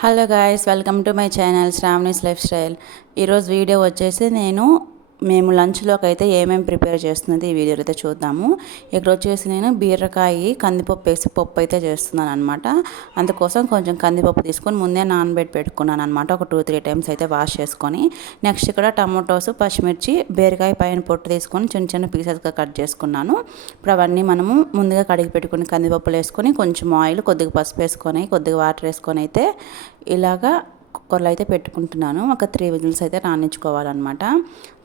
Hello guys welcome to my channel Sravani's lifestyle ఈరోజు video వచ్చేసి నేను మేము లంచ్లోకి అయితే ఏమేమి ప్రిపేర్ చేస్తున్నది ఈ వీడియోలో అయితే చూద్దాము. ఇక్కడ వచ్చేసి నేను బీరకాయ కందిపప్పు వేసి పప్పు అయితే చేస్తున్నాను అనమాట అందుకోసం కొంచెం కందిపప్పు తీసుకొని ముందే నానబెట్టి పెట్టుకున్నాను అనమాట ఒక టూ త్రీ టైమ్స్ అయితే వాష్ చేసుకొని. నెక్స్ట్ ఇక్కడ టమాటోస్ పచ్చిమిర్చి బీరకాయ పైన పొట్టు తీసుకొని చిన్న చిన్న పీసెస్గా కట్ చేసుకున్నాను. ఇప్పుడు అవన్నీ మనము ముందుగా కడిగి పెట్టుకుని కందిపప్పులు వేసుకొని కొంచెం ఆయిల్ కొద్దిగా పసుపు వేసుకొని కొద్దిగా వాటర్ వేసుకొని అయితే ఇలాగా కుక్కర్లో అయితే పెట్టుకుంటున్నాను. ఒక త్రీ విజిల్స్ అయితే నానించుకోవాలన్నమాట.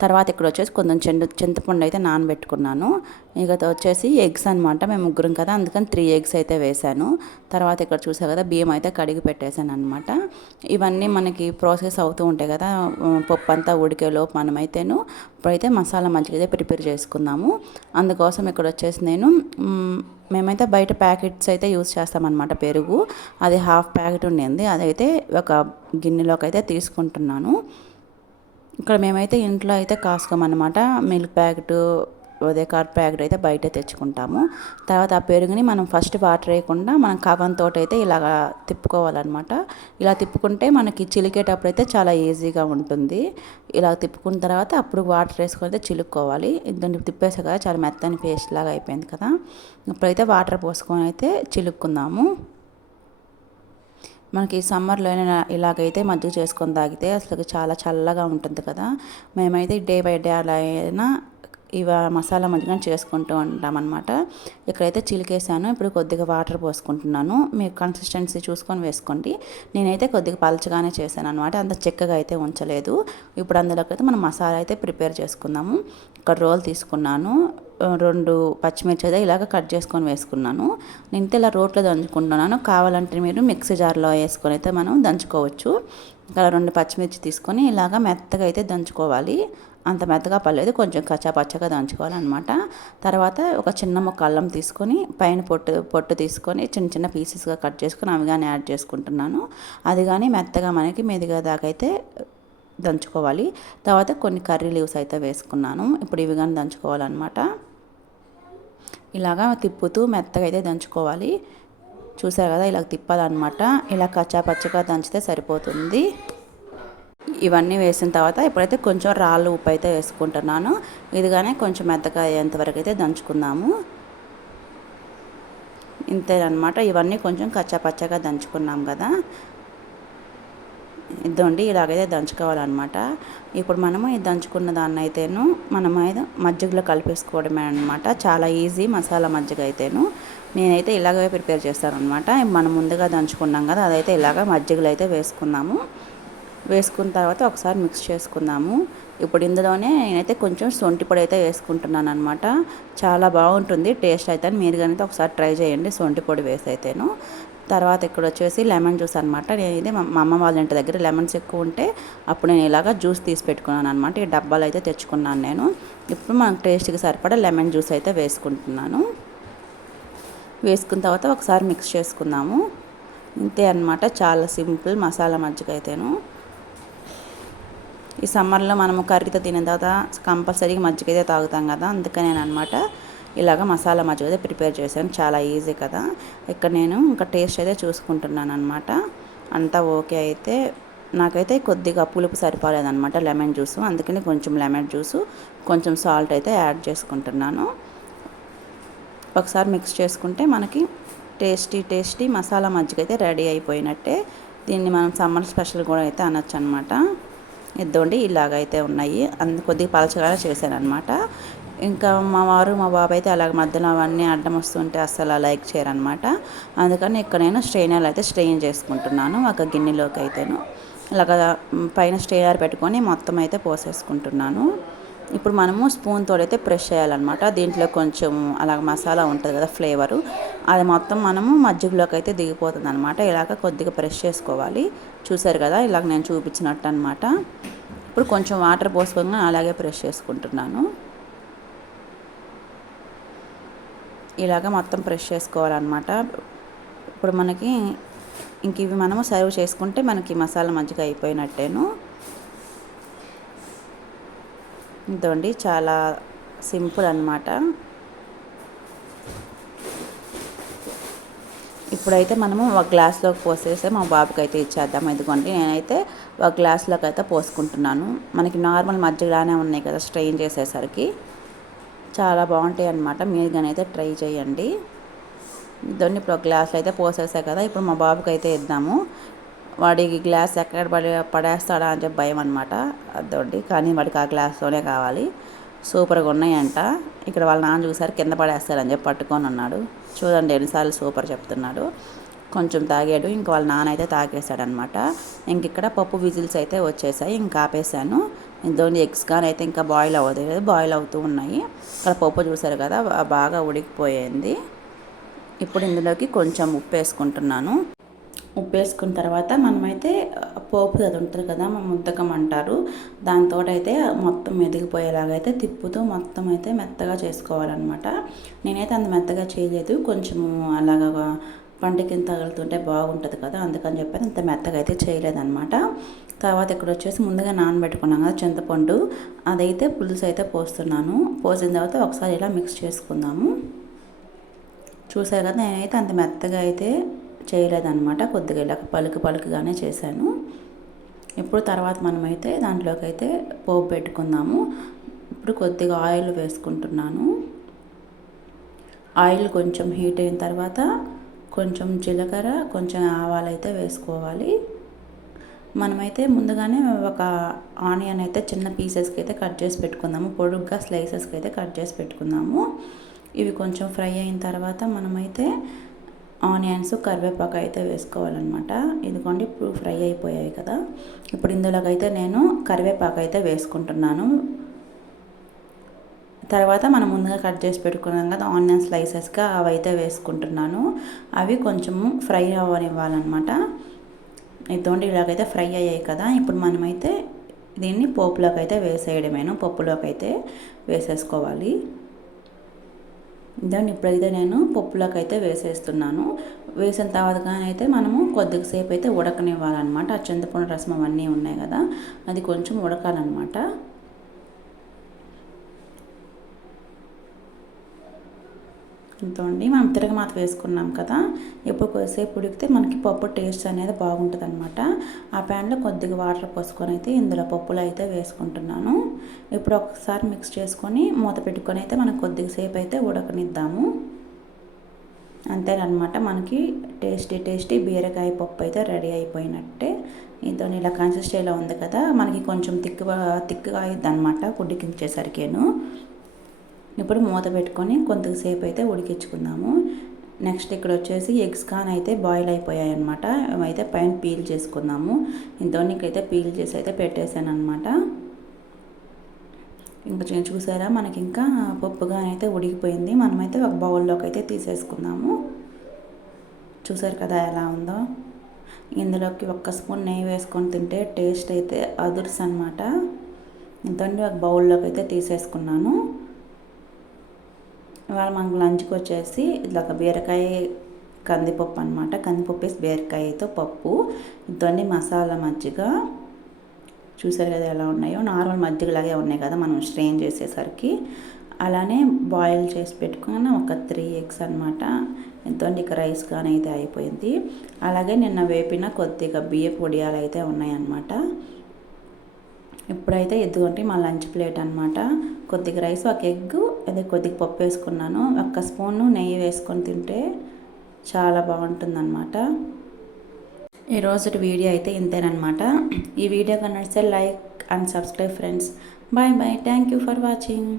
తర్వాత ఇక్కడ వచ్చేసి కొంచెం చెండు చింతపండు అయితే నానబెట్టుకున్నాను. ఇక వచ్చేసి ఎగ్స్ అనమాట మేము ముగ్గురం కదా అందుకని త్రీ ఎగ్స్ అయితే వేశాను. తర్వాత ఇక్కడ చూసా కదా బియ్యం అయితే కడిగి పెట్టేశాను అనమాట ఇవన్నీ మనకి ప్రాసెస్ అవుతూ ఉంటాయి కదా పప్పు అంతా ఉడికేలోపు మనమైతేను. ఇప్పుడైతే మసాలా మంచిగా ప్రిపేర్ చేసుకుందాము అందుకోసం ఇక్కడ వచ్చేసి నేను మేమైతే బయట ప్యాకెట్స్ అయితే యూస్ చేస్తామన్నమాట పెరుగు. అది హాఫ్ ప్యాకెట్ ఉండింది. అదైతే ఒక గిన్నెలోకి అయితే తీసుకుంటున్నాను. ఇక్కడ మేమైతే ఇంట్లో అయితే కాసుకోమన్నమాట. మిల్క్ ప్యాకెట్ అదే కార్డ్ ప్యాకెట్ అయితే బయట తెచ్చుకుంటాము. తర్వాత ఆ పెరుగుని మనం ఫస్ట్ వాటర్ వేయకుండా మనం కవంతో అయితే ఇలాగ తిప్పుకోవాలన్నమాట. ఇలా తిప్పుకుంటే మనకి చిలికేటప్పుడు అయితే చాలా ఈజీగా ఉంటుంది. ఇలా తిప్పుకున్న తర్వాత అప్పుడు వాటర్ వేసుకొని అయితే చిలుక్కోవాలి. దాన్ని తిప్పేసా కదా చాలా మెత్తని పేస్ట్ లాగా అయిపోయింది కదా. ఇప్పుడైతే వాటర్ పోసుకొని అయితే చిలుక్కుందాము. మనకి సమ్మర్లో ఇలాగైతే మజ్జిగ చేసుకొని తాగితే అసలు చాలా చల్లగా ఉంటుంది కదా. మేమైతే డే బై డే అలా అయినా ఇవ మసాలా మజ్జిగ చేసుకుంటూ ఉంటామన్నమాట. ఇక్కడైతే చిలికేసాను. ఇప్పుడు కొద్దిగా వాటర్ పోసుకుంటున్నాను. మీరు కన్సిస్టెన్సీ చూసుకొని వేసుకోండి. నేనైతే కొద్దిగా పలచగానే చేశాను అనమాట అంత చెక్కగా అయితే ఉంచలేదు. ఇప్పుడు అందులోకి అయితే మనం మసాలా అయితే ప్రిపేర్ చేసుకుందాము. ఇక్కడ రోల్ తీసుకున్నాను. రెండు పచ్చిమిర్చి అయితే ఇలాగ కట్ చేసుకొని వేసుకున్నాను. నేను ఇలా రోట్లో దంచుకుంటున్నాను. కావాలంటే మీరు మిక్సీ జార్లో వేసుకొని అయితే మనం దంచుకోవచ్చు. ఇక్కడ రెండు పచ్చిమిర్చి తీసుకొని ఇలాగ మెత్తగా అయితే దంచుకోవాలి. అంత మెత్తగా పర్లేదు కొంచెం కచ్చాపచ్చగా దంచుకోవాలన్నమాట. తర్వాత ఒక చిన్న ముక్క అల్లం తీసుకొని పైన పొట్టు పొట్టు తీసుకొని చిన్న చిన్న పీసెస్గా కట్ చేసుకొని అవి కానీ యాడ్ చేసుకుంటున్నాను. అది కానీ మెత్తగా మనకి మెదిగా అయితే దంచుకోవాలి. తర్వాత కొన్ని కర్రీ లీవ్స్ అయితే వేసుకున్నాను. ఇప్పుడు ఇవి కానీ దంచుకోవాలన్నమాట. ఇలాగా తిప్పుతూ మెత్తగా అయితే దంచుకోవాలి. చూసారు కదా ఇలా తిప్పాలన్నమాట. ఇలా కచ్చా పచ్చగా దంచితే సరిపోతుంది. ఇవన్నీ వేసిన తర్వాత ఇప్పుడైతే కొంచెం రాళ్ళు ఉప్పు అయితే వేసుకుంటున్నాను. ఇదిగానే కొంచెం మెత్తగా అయ్యేంతవరకు అయితే దంచుకుందాము. ఇంతేనమాట ఇవన్నీ కొంచెం కచ్చా పచ్చగా దంచుకున్నాం కదా. ఇదండి ఇలాగైతే దంచుకోవాలన్నమాట. ఇప్పుడు మనము ఈ దంచుకున్న దాన్ని అయితేను మనం అయితే మజ్జిగలో కలిపేసుకోవడమే అనమాట చాలా ఈజీ మసాలా మజ్జిగ అయితేను. నేనైతే ఇలాగే ప్రిపేర్ చేస్తాను అనమాట మనం ముందుగా దంచుకున్నాం కదా అదైతే ఇలాగ మజ్జిగలో అయితే వేసుకున్నాము. వేసుకున్న తర్వాత ఒకసారి మిక్స్ చేసుకుందాము. ఇప్పుడు ఇందులోనే నేనైతే కొంచెం సొంటి పొడి అయితే వేసుకుంటున్నాను అనమాట చాలా బాగుంటుంది టేస్ట్ అయితే మీరు కానీ ఒకసారి ట్రై చేయండి సొంటి పొడి వేసి అయితేను తర్వాత ఇక్కడ వచ్చేసి లెమన్ జ్యూస్ అనమాట నేను ఇది మా అమ్మ వాళ్ళ ఇంటి దగ్గర లెమన్స్ ఎక్కువ ఉంటే అప్పుడు నేను ఇలాగా జ్యూస్ తీసి పెట్టుకున్నాను అనమాట ఈ డబ్బాలు అయితే తెచ్చుకున్నాను నేను. ఇప్పుడు మనకు టేస్ట్కి సరిపడా లెమన్ జ్యూస్ అయితే వేసుకుంటున్నాను. వేసుకున్న తర్వాత ఒకసారి మిక్స్ చేసుకుందాము. ఇంతే అనమాట చాలా సింపుల్ మసాలా మజ్జిగ అయితేను ఈ సమ్మర్లో మనము కర్రీతో తిన్న తర్వాత కంపల్సరీగా మజ్జిగ అయితే తాగుతాం కదా. అందుకనేనమాట ఇలాగ మసాలా మజ్జిగ అయితే ప్రిపేర్ చేశాను. చాలా ఈజీ కదా. ఇక్కడ నేను ఇంకా టేస్ట్ అయితే చూసుకుంటున్నాను అనమాట అంతా ఓకే అయితే. నాకైతే కొద్దిగా పులుపు సరిపోలేదన్నమాట లెమన్ జ్యూస్. అందుకని కొంచెం లెమన్ జ్యూస్ కొంచెం సాల్ట్ అయితే యాడ్ చేసుకుంటున్నాను. ఒకసారి మిక్స్ చేసుకుంటే మనకి టేస్టీ టేస్టీ మసాలా మజ్జిగ అయితే రెడీ అయిపోయినట్టే. దీన్ని మనం సమ్మర్ స్పెషల్ కూడా అయితే అనొచ్చు అనమాట ఇద్దండి ఇలాగైతే ఉన్నాయి. అందు కొద్దిగా పలచగానే చేశాను అనమాట ఇంకా మా వారు మా బాబు అయితే అలాగ మధ్యలో అవన్నీ అడ్డం వస్తుంటే అస్సలు లైక్ చేయరనమాట. అందుకని ఇక్కడ నేను స్ట్రెయినర్లు అయితే స్ట్రెయిన్ చేసుకుంటున్నాను ఒక గిన్నెలోకి అయితేను. ఇలాగ పైన స్ట్రెయినర్ పెట్టుకొని మొత్తం అయితే పోసేసుకుంటున్నాను. ఇప్పుడు మనము స్పూన్ అయితే ప్రెష్ చేయాలన్నమాట. దీంట్లో కొంచెం అలాగ మసాలా ఉంటుంది కదా ఫ్లేవరు. అది మొత్తం మనము మజ్జిగలోకి అయితే దిగిపోతుంది అనమాట ఇలాగ కొద్దిగా ప్రెష్ చేసుకోవాలి. చూసారు కదా ఇలాగ నేను చూపించినట్టు అనమాట ఇప్పుడు కొంచెం వాటర్ పోసుకోగానే అలాగే ప్రెష్ చేసుకుంటున్నాను. ఇలాగ మొత్తం ప్రెష్ చేసుకోవాలన్నమాట. ఇప్పుడు మనకి ఇంక ఇవి మనము సర్వ్ చేసుకుంటే మనకి మసాలా మజ్జిగ అయిపోయినట్టేను. ఇదండి చాలా సింపుల్ అనమాట ఇప్పుడైతే మనము ఒక గ్లాస్లోకి పోసేస్తే మా బాబుకి అయితే ఇచ్చేద్దాం. ఎందుకంటే నేనైతే ఒక గ్లాస్లోకి అయితే పోసుకుంటున్నాను. మనకి నార్మల్ మజ్జిగలానే ఉన్నాయి కదా స్ట్రెయిన్ చేసేసరికి. చాలా బాగుంటాయి అన్నమాట. మీరు కానీ ట్రై చేయండి. దాన్ని ఇప్పుడు ఒక గ్లాస్లో అయితే పోసేసాయి కదా ఇప్పుడు మా బాబుకి అయితే ఇద్దాము. వాడికి గ్లాస్ ఎక్కడ పడి పడేస్తాడా అని చెప్పి భయం అనమాట అదొండి కానీ వాడికి ఆ గ్లాస్తోనే కావాలి. సూపర్గా ఉన్నాయంట. ఇక్కడ వాళ్ళ నాన్న చూసారు కింద పడేస్తారని చెప్పి పట్టుకొని ఉన్నాడు. చూడండి ఎన్నిసార్లు సూపర్ చెప్తున్నాడు. కొంచెం తాగాడు. ఇంక వాళ్ళ నాన్న అయితే తాగేశాడనమాట ఇంక ఇక్కడ పప్పు విజిల్స్ అయితే వచ్చేసాయి. ఇంక ఆపేసాను. ఇంతోని ఎగ్స్ కానీ అయితే ఇంకా బాయిల్ అవ్వదు. బాయిల్ అవుతూ ఉన్నాయి. ఇక్కడ పప్పు చూసారు కదా బాగా ఉడికిపోయింది. ఇప్పుడు ఇందులోకి కొంచెం ఉప్పు వేసుకుంటున్నాను. ఉప్పు వేసుకున్న తర్వాత మనమైతే పోపు అది ఉంటుంది కదా మా ముద్దకం అంటారు. దాంతో అయితే మొత్తం మెదిగిపోయేలాగా అయితే తిప్పుతూ మొత్తం అయితే మెత్తగా చేసుకోవాలన్నమాట. నేనైతే అంత మెత్తగా చేయలేదు. కొంచెము అలాగా పంట తగులుతుంటే బాగుంటుంది కదా అందుకని చెప్పి అంత మెత్తగా అయితే చేయలేదన్నమాట. తర్వాత ఇక్కడ వచ్చేసి ముందుగా నానబెట్టుకున్నాం కదా చింతపండు అదైతే పులుసు అయితే పోస్తున్నాను. పోసిన తర్వాత ఒకసారి ఇలా మిక్స్ చేసుకుందాము. చూసారు కదా నేనైతే అంత మెత్తగా అయితే చేయలేదన్నమాట. కొద్దిగా ఇలా పలుకు పలుకుగానే చేశాను. ఇప్పుడు తర్వాత మనమైతే దాంట్లోకి అయితే పోపు పెట్టుకుందాము. ఇప్పుడు కొద్దిగా ఆయిల్ వేసుకుంటున్నాను. ఆయిల్ కొంచెం హీట్ అయిన తర్వాత కొంచెం జీలకర్ర కొంచెం ఆవాలు అయితే వేసుకోవాలి. మనమైతే ముందుగానే ఒక ఆనియన్ అయితే చిన్న పీసెస్కి అయితే కట్ చేసి పెట్టుకుందాము. పొడుగ్గా స్లైసెస్కి అయితే కట్ చేసి పెట్టుకుందాము. ఇవి కొంచెం ఫ్రై అయిన తర్వాత మనమైతే ఆనియన్స్ కరివేపాకు అయితే వేసుకోవాలన్నమాట. ఇదిగోండి ఇప్పుడు ఫ్రై అయిపోయాయి కదా. ఇప్పుడు ఇందులోకి అయితే నేను కరివేపాకు అయితే వేసుకుంటున్నాను. తర్వాత మనం ముందుగా కట్ చేసి పెట్టుకున్నాం కదా ఆనియన్ స్లైసెస్గా అవి అయితే వేసుకుంటున్నాను. అవి కొంచెము ఫ్రై అవ్వనివ్వాలన్నమాట. ఇదిగోండి ఇలాగైతే ఫ్రై అయ్యాయి కదా. ఇప్పుడు మనమైతే దీన్ని పోపులోకి అయితే వేసేయడమేను పప్పులోకి అయితే వేసేసుకోవాలి. దాన్ని ఇప్పుడైతే నేను పప్పులోకి అయితే వేసేస్తున్నాను. వేసిన తర్వాత కానీ అయితే మనము కొద్దిసేపు అయితే ఉడకనివ్వాలన్నమాట. ఆ చింతపండు రసం అవన్నీ ఉన్నాయి కదా అది కొంచెం ఉడకాలన్నమాట. ఇంతోండి మనం తిరగమాత వేసుకున్నాం కదా ఇప్పుడు కొద్దిసేపు ఉడికితే మనకి పప్పు టేస్ట్ అనేది బాగుంటుంది అనమాట ఆ ప్యాన్లో కొద్దిగా వాటర్ పోసుకొని అయితే ఇందులో పప్పులు అయితే వేసుకుంటున్నాను. ఇప్పుడు ఒకసారి మిక్స్ చేసుకొని మూత పెట్టుకొని అయితే మనం కొద్దిగా సేపు అయితే ఉడకనిద్దాము. అంతేనమాట మనకి టేస్టీ టేస్టీ బీరకాయ పప్పు అయితే రెడీ అయిపోయినట్టే. ఇదో ఇలా కన్సిస్టెంట్లో ఉంది కదా మనకి కొంచెం తిక్కుగా తిక్కుగా అయ్యిద్ది అనమాట ఉడికించేసరికేను ఇప్పుడు మూత పెట్టుకొని కొంతసేపు అయితే ఉడికించుకుందాము. నెక్స్ట్ ఇక్కడ వచ్చేసి ఎగ్స్ కాన్ అయితే బాయిల్ అయిపోయాయి అనమాట అయితే పైన పీల్ చేసుకుందాము. ఇంతోనికైతే పీల్ చేసి అయితే పెట్టేశాను అనమాట ఇంకా చూసారా? మనకి ఇంకా పప్పుగా అయితే ఉడికిపోయింది. మనమైతే ఒక బౌల్లోకి అయితే తీసేసుకుందాము. చూసారు కదా ఎలా ఉందో? ఇందులోకి ఒక్క స్పూన్ నెయ్యి వేసుకొని తింటే టేస్ట్ అయితే అదుర్స్ అనమాట ఇంతండి ఒక బౌల్లోకి అయితే తీసేసుకున్నాను. ఇవాళ మనకు లంచ్కి వచ్చేసి ఇట్లా బీరకాయ కందిపప్పు అనమాట కందిపప్పు వేసి బీరకాయతో పప్పు ఇద్దరిని మసాలా మజ్జిగ. చూసారు కదా ఎలా ఉన్నాయో? నార్మల్ మజ్జిగలాగే ఉన్నాయి కదా మనం స్ట్రెయిన్ చేసేసరికి. అలానే బాయిల్ చేసి పెట్టుకున్న ఒక త్రీ ఎగ్స్ అనమాట ఎంతో ఇక రైస్ కానీ అయితే అయిపోయింది. అలాగే నిన్న వేపిన కొద్దిగా బియ్య పొడియాలు అయితే ఉన్నాయన్నమాట ఇప్పుడైతే ఎద్దుకుంటే మా లంచ్ ప్లేట్ అనమాట కొద్దిగా రైస్ ఒక ఎగ్ అదే కొద్దిగా పప్పు వేసుకున్నాను. ఒక్క స్పూను నెయ్యి వేసుకొని తింటే చాలా బాగుంటుందన్నమాట. ఈరోజు వీడియో అయితే ఇంతేనమాట ఈ వీడియో కన్నా like and subscribe friends. Bye bye. Thank you for watching.